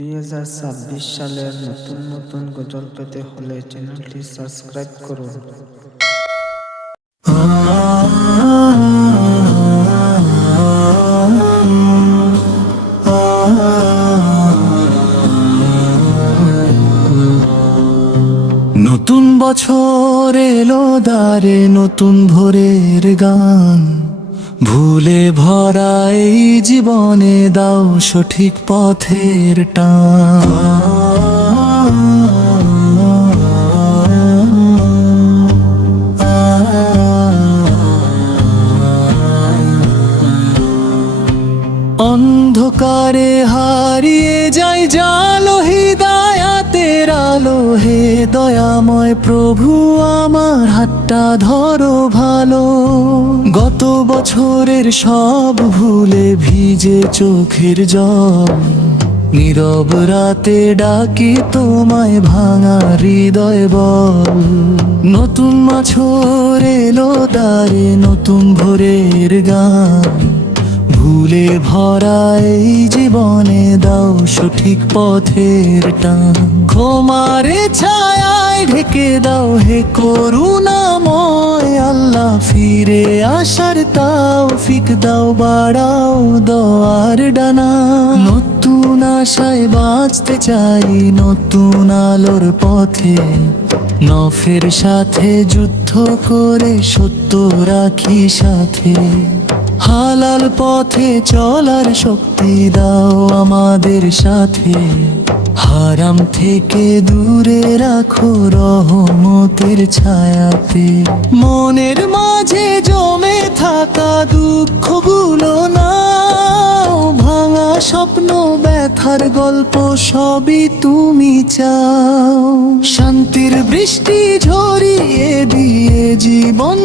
2026 সালের নতুন নতুন গজল পেতে হলে চ্যানেলটি সাবস্ক্রাইব করুন। নতুন বছর এলো দ্বারে, নতুন ভোরের গান, ভুলে ভরা এই জীবনে দাও সঠিক পথের টান। অন্ধকারে হারিয়ে যাই জালো হিদায়াতের আলো, হে দয়াময় প্রভু আমার হাতটা ধরো ভালো। গত বছরের সব ভুলে ভিজে চোখের জল, নীরব রাতে ডাকি তোমায় ভাঙা হৃদয় বল। নতুন বছর এলো দ্বারে, নতুন ভোরের গান, ভুলে ভরা এই জীবনে দাও সঠিক পথের টান। ক্ষমারে ছায়ায় ঢেকে দাও হে করুণাময় আল্লাহ, ফিরে আসার তৌফিক দাও, বাড়াও দোয়ার ডানা। নতুন আশায় বাঁচতে চাই নতুন আলোর পথে, নফের সাথে যুদ্ধ করে সত্য রাখি সাথে। হালাল পথে চলার শক্তি দাও আমাদের সাথে, হারাম থেকে দূরে রাখো রহমতের ছায়াতে। মনের মাঝে জমে থাকা দুঃখগুলো নাও, ভাঙা স্বপ্ন ব্যথার গল্প সবই তুমি চাও। শান্তির বৃষ্টি ঝরিয়ে দিয়ে জীবন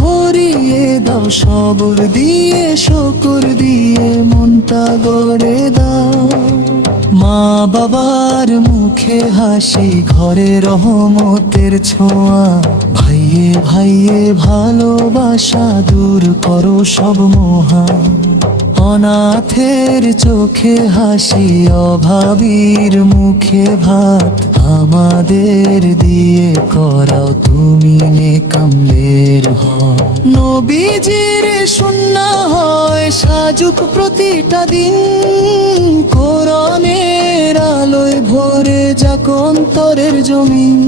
ভরিয়ে দাও, সবর দিয়ে শুকর দিয়ে মনটা গড়ে দাও। মা বাবার মুখে হাসি, ঘরে রহমতের ছোঁয়া, ভাইয়ে ভাইয়ে ভালোবাসা দূর করো সব মোহা। অনাথের চোখে হাসি, অভাবীর মুখে ভাত, আমাদের দিয়ে করাও তুমি নেকামলের হয়। নবীজির সুন্নাহ হয় সাজুক প্রতিটা দিন, কোরআনের আলোয় ভরে যাক অন্তরের জমিন।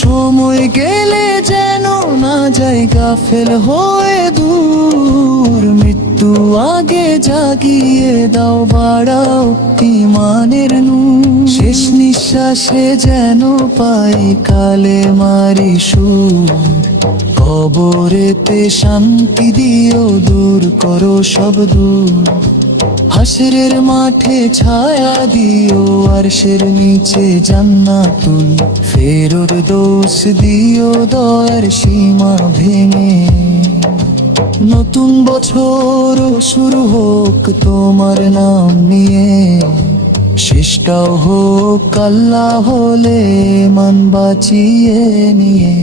সময় গেলে যেন না যায় গাফেল হয়ে দূর, মৃত্যু আগে জাগিয়ে দাও, বাড়াও ঈমানের নূর। শেষ নিঃশ্বাসে যেন পাই কালেমারি সুর, কবরেতে শান্তি দিও, দূর করো সব দূর। হাসরের মাঠে ছায়া দিও, আরশের নিচে জান্নাতুল, ফেরর দোষ দিও দয়ার সীমা ভেঙে। নতুন বছর শুরু হোক তোমার নাম নিয়ে, শেষটাও হোক আল্লাহ হলে মান বাঁচিয়ে নিয়ে।